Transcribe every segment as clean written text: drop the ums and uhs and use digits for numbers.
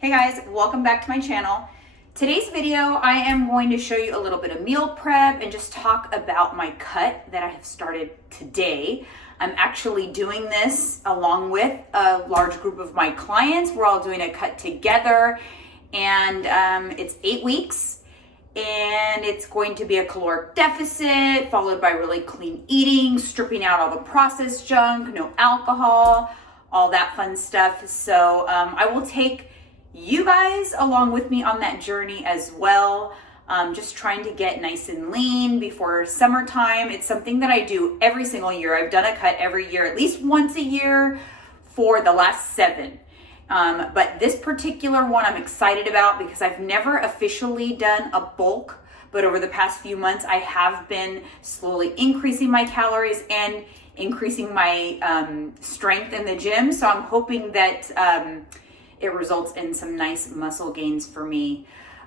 Hey guys, welcome back to my channel. Today's video, I am going to show you a little bit of meal prep and just talk about my cut that I have started today. I'm actually doing this along with a large group of my clients. We're all doing a cut together, and it's 8 weeks, and it's going to be a caloric deficit followed by really clean eating, stripping out all the processed junk, no alcohol, all that fun stuff. So I will take you guys along with me on that journey as well. Just trying to get nice and lean before summertime. It's something that I do every single year. I've done a cut every year, at least once a year for the last 7. But this particular one I'm excited about because I've never officially done a bulk, but over the past few months I have been slowly increasing my calories and increasing my strength in the gym. So I'm hoping that it results in some nice muscle gains for me.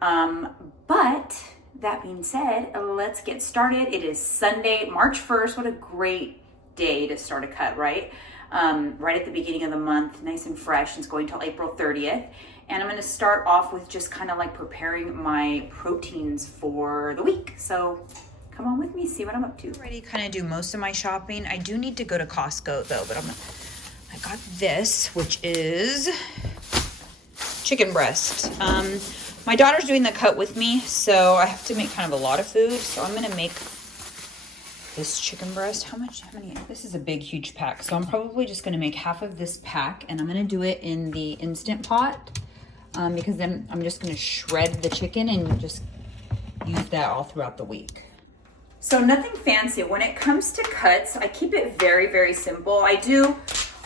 But that being said, let's get started. It is Sunday, March 1st. What a great day to start a cut, right? Right at the beginning of the month, nice and fresh. It's going till April 30th. And I'm gonna start off with just kind of like preparing my proteins for the week. So come on with me, see what I'm up to. Already kind of do most of my shopping. I do need to go to Costco though, but I got this, which is chicken breast. My daughter's doing the cut with me, so I have to make kind of a lot of food. So I'm gonna make this chicken breast. How many? This is a big, huge pack. So I'm probably just gonna make half of this pack, and I'm gonna do it in the Instant Pot because then I'm just gonna shred the chicken and just use that all throughout the week. So nothing fancy. When it comes to cuts, I keep it very, very simple.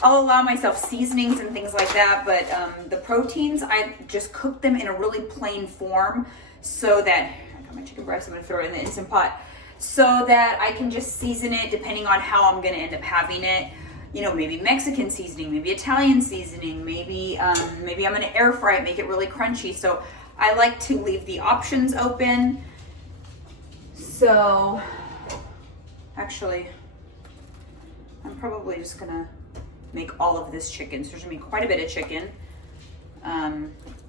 I'll allow myself seasonings and things like that, but the proteins, I just cook them in a really plain form so that, I got my chicken breast, I'm gonna throw it in the Instant Pot, so that I can just season it depending on how I'm gonna end up having it. You know, maybe Mexican seasoning, maybe Italian seasoning, maybe I'm gonna air fry it, make it really crunchy. So I like to leave the options open. So actually, I'm probably just gonna make all of this chicken. So there's gonna be quite a bit of chicken.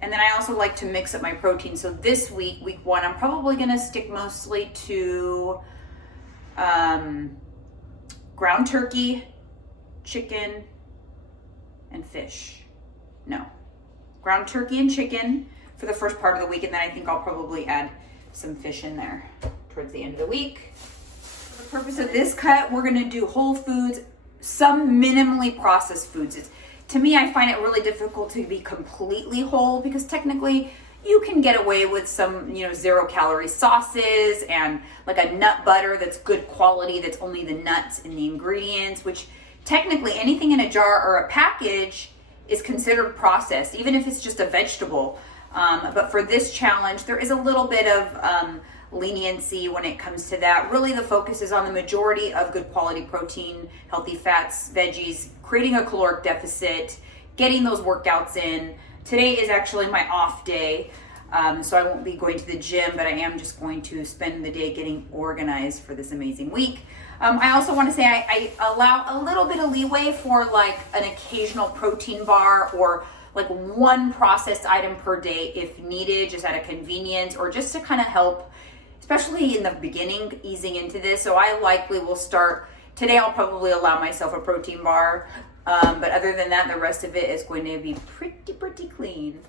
And then I also like to mix up my protein. So this week, week 1, I'm probably gonna stick mostly to ground turkey, chicken, and fish. No, ground turkey and chicken for the first part of the week, and then I think I'll probably add some fish in there towards the end of the week. For the purpose of this cut, we're gonna do whole foods, some minimally processed foods. To me, I find it really difficult to be completely whole because technically you can get away with some, 0-calorie sauces and like a nut butter that's good quality, that's only the nuts and the ingredients, which technically anything in a jar or a package is considered processed, even if it's just a vegetable. But for this challenge, there is a little bit of leniency when it comes to that. Really, the focus is on the majority of good quality protein, healthy fats, veggies, creating a caloric deficit, getting those workouts in. Today is actually my off day, so I won't be going to the gym, but I am just going to spend the day getting organized for this amazing week. I also want to say I allow a little bit of leeway for like an occasional protein bar or like one processed item per day if needed, just out of convenience or just to kind of help, especially in the beginning, easing into this. So I likely will start, today I'll probably allow myself a protein bar, but other than that, the rest of it is going to be pretty clean.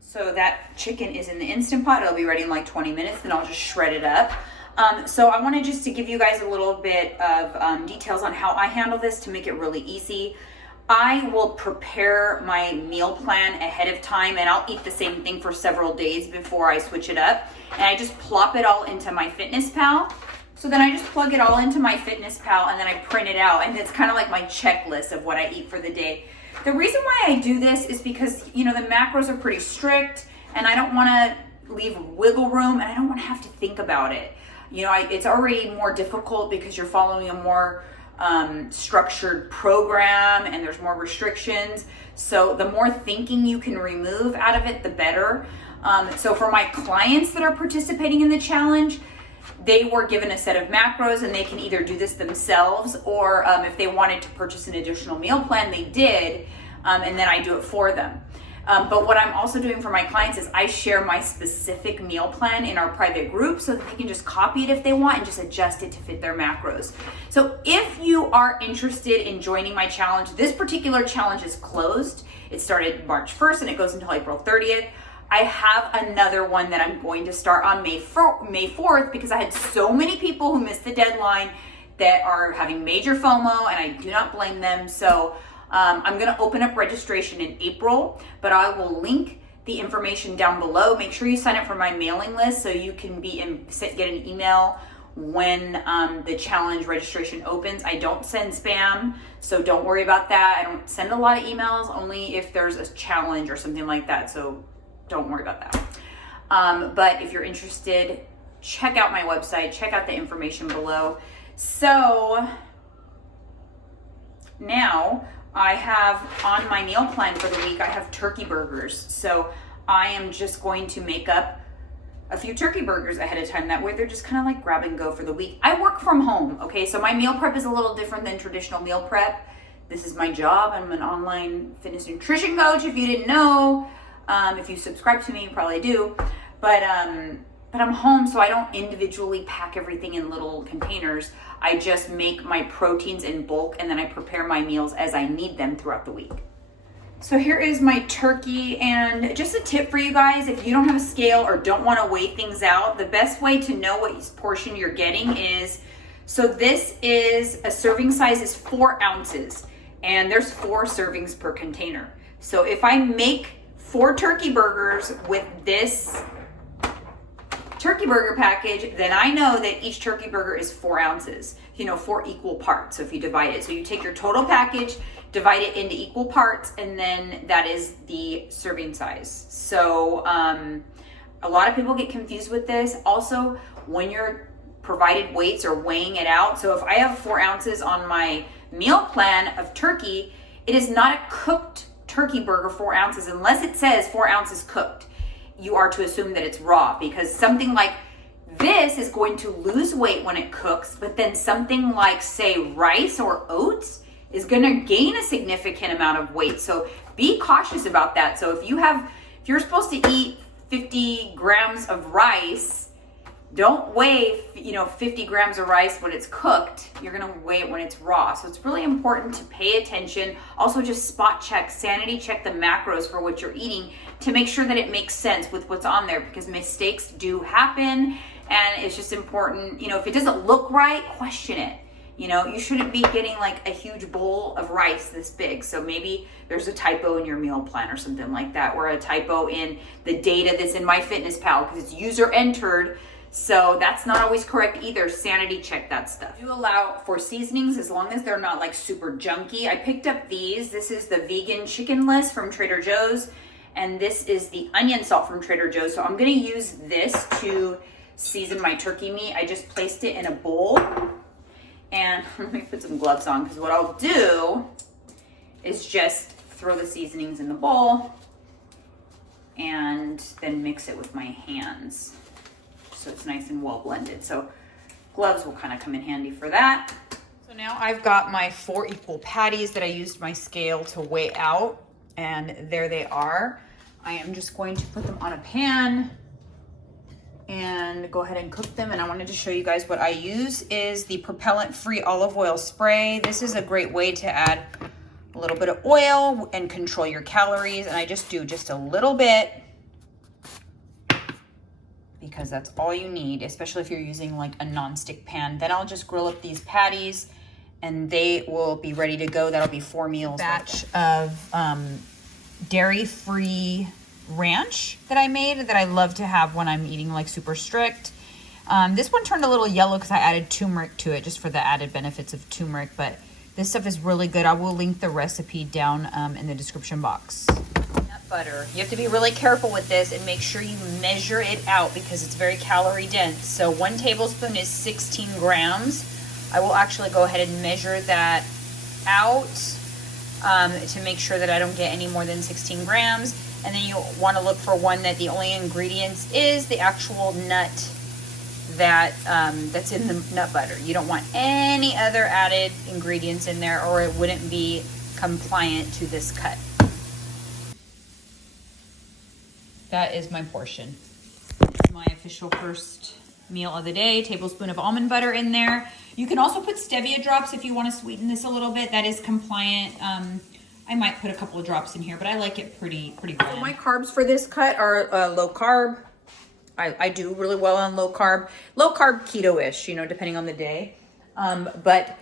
So that chicken is in the Instant Pot. It'll be ready in like 20 minutes, then I'll just shred it up. So I wanted just to give you guys a little bit of details on how I handle this to make it really easy. I will prepare my meal plan ahead of time, and I'll eat the same thing for several days before I switch it up. And I just plop it all into my Fitness So then I just plug it all into my Fitness and then I print it out, and it's kind of like my checklist of what I eat for the day. The reason why I do this is because, the macros are pretty strict, and I don't want to leave wiggle room, and I don't want to have to think about it. It's already more difficult because you're following a more structured program and there's more restrictions. So the more thinking you can remove out of it, the better. So for my clients that are participating in the challenge, they were given a set of macros and they can either do this themselves or if they wanted to purchase an additional meal plan, they did, and then I do it for them. But what I'm also doing for my clients is I share my specific meal plan in our private group so that they can just copy it if they want and just adjust it to fit their macros. So if you are interested in joining my challenge, this particular challenge is closed. It started March 1st and it goes until April 30th. I have another one that I'm going to start on May 4th because I had so many people who missed the deadline that are having major FOMO, and I do not blame them. So I'm going to open up registration in April, but I will link the information down below. Make sure you sign up for my mailing list so you can get an email when the challenge registration opens. I don't send spam, so don't worry about that. I don't send a lot of emails, only if there's a challenge or something like that, so don't worry about that. But if you're interested, check out my website, check out the information below. So now I have on my meal plan for the week, I have turkey burgers. So I am just going to make up a few turkey burgers ahead of time. That way they're just kind of like grab and go for the week. I work from home, okay? So my meal prep is a little different than traditional meal prep. This is my job. I'm an online fitness nutrition coach, if you didn't know. If you subscribe to me, you probably do. But I'm home, so I don't individually pack everything in little containers. I just make my proteins in bulk, and then I prepare my meals as I need them throughout the week. So here is my turkey, and just a tip for you guys, if you don't have a scale or don't want to weigh things out, the best way to know what portion you're getting is, so this is, a serving size is 4 ounces, and there's 4 servings per container. So if I make 4 turkey burgers with this turkey burger package, then I know that each turkey burger is 4 ounces, 4 equal parts. So if you divide it, so you take your total package, divide it into equal parts, and then that is the serving size. So a lot of people get confused with this. Also, when you're provided weights or weighing it out, so if I have 4 ounces on my meal plan of turkey, it is not a cooked turkey burger 4 ounces unless it says 4 ounces cooked. You are to assume that it's raw, because something like this is going to lose weight when it cooks, but then something like, say, rice or oats is going to gain a significant amount of weight. So be cautious about that. So if you're supposed to eat 50 grams of rice, don't weigh 50 grams of rice when it's cooked. You're going to weigh it when it's raw. So it's really important to pay attention. Also, just spot check, sanity check the macros for what you're eating to make sure that it makes sense with what's on there, because mistakes do happen, and it's just important, if it doesn't look right, question it. You shouldn't be getting like a huge bowl of rice this big. So maybe there's a typo in your meal plan or something like that, or a typo in the data that's in MyFitnessPal because it's user entered. So that's not always correct either. Sanity check that stuff. I do allow for seasonings as long as they're not like super junky. I picked up these. This is the vegan chicken list from Trader Joe's, and this is the onion salt from Trader Joe's. So I'm gonna use this to season my turkey meat. I just placed it in a bowl, and let me put some gloves on, because what I'll do is just throw the seasonings in the bowl and then mix it with my hands, so it's nice and well blended. So gloves will kind of come in handy for that. So now I've got my 4 equal patties that I used my scale to weigh out, and there they are. I am just going to put them on a pan and go ahead and cook them. And I wanted to show you guys what I use is the propellant-free olive oil spray. This is a great way to add a little bit of oil and control your calories. And I just do just a little bit, because that's all you need, especially if you're using like a non-stick pan. Then I'll just grill up these patties and they will be ready to go. That'll be 4 meals. Batch of dairy-free ranch that I made that I love to have when I'm eating like super strict. This one turned a little yellow because I added turmeric to it, just for the added benefits of turmeric, but this stuff is really good. I will link the recipe down in the description box. Butter. You have to be really careful with this and make sure you measure it out, because it's very calorie dense. So 1 tablespoon is 16 grams. I will actually go ahead and measure that out to make sure that I don't get any more than 16 grams. And then you want to look for one that the only ingredients is the actual nut that that's in the nut butter. You don't want any other added ingredients in there, or it wouldn't be compliant to this cut. That is my portion. My official first meal of the day. Tablespoon of almond butter in there. You can also put stevia drops if you want to sweeten this a little bit. That is compliant. I might put a couple of drops in here, but I like it pretty bland. My carbs for this cut are low carb. I do really well on low carb keto-ish, you know, depending on the day. But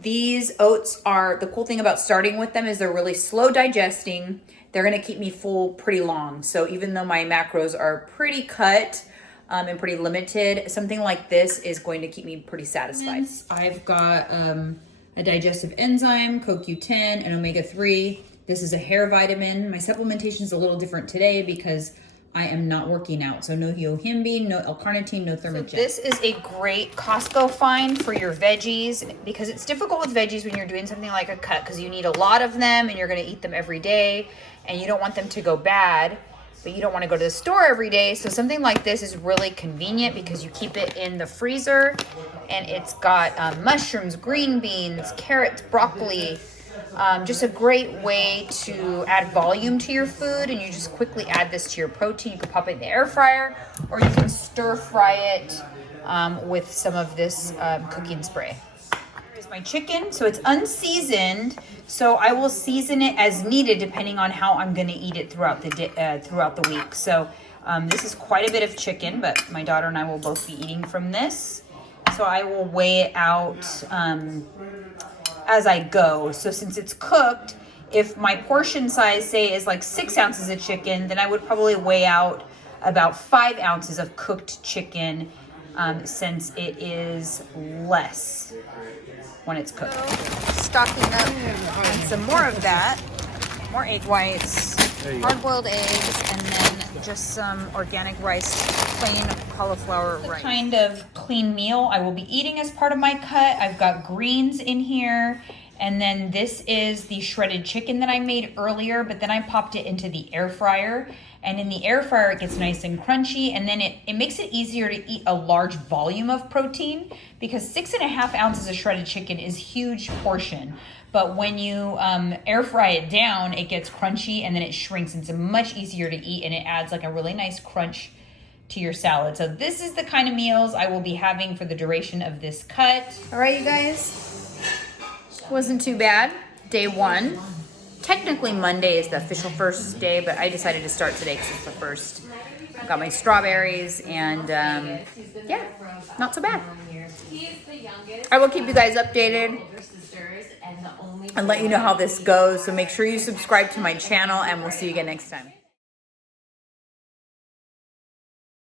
these oats are, the cool thing about starting with them is they're really slow digesting. They're gonna keep me full pretty long. So even though my macros are pretty cut and pretty limited, something like this is going to keep me pretty satisfied. I've got a digestive enzyme, CoQ10, and omega-3. This is a hair vitamin. My supplementation is a little different today because I am not working out. So no yohimbine, no L-carnitine, no thermogen. So this is a great Costco find for your veggies, because it's difficult with veggies when you're doing something like a cut, because you need a lot of them and you're gonna eat them every day and you don't want them to go bad, but you don't want to go to the store every day. So something like this is really convenient because you keep it in the freezer, and it's got mushrooms, green beans, carrots, broccoli, just a great way to add volume to your food, and you just quickly add this to your protein. You can pop it in the air fryer, or you can stir fry it with some of this cooking spray. Here's my chicken. So it's unseasoned, so I will season it as needed depending on how I'm going to eat it throughout the week. So this is quite a bit of chicken, but my daughter and I will both be eating from this. So I will weigh it out as I go. So since it's cooked, if my portion size, say, is like 6 ounces of chicken, then I would probably weigh out about 5 ounces of cooked chicken, since it is less when it's cooked. Stocking up on some more of that, more egg whites, hard-boiled eggs, and then just some organic rice, plain cauliflower rice. The kind of clean meal I will be eating as part of my cut. I've got greens in here, and then this is the shredded chicken that I made earlier, but then I popped it into the air fryer. And in the air fryer, it gets nice and crunchy, and then it makes it easier to eat a large volume of protein, because 6.5 ounces of shredded chicken is a huge portion. But when you air fry it down, it gets crunchy and then it shrinks. It's much easier to eat, and it adds like a really nice crunch to your salad. So this is the kind of meals I will be having for the duration of this cut. All right, you guys, wasn't too bad. Day one. Technically Monday is the official first day, but I decided to start today because it's the first. I got my strawberries, and yeah, not so bad. I will keep you guys updated and let you know how this goes. So make sure you subscribe to my channel, and we'll see you again next time.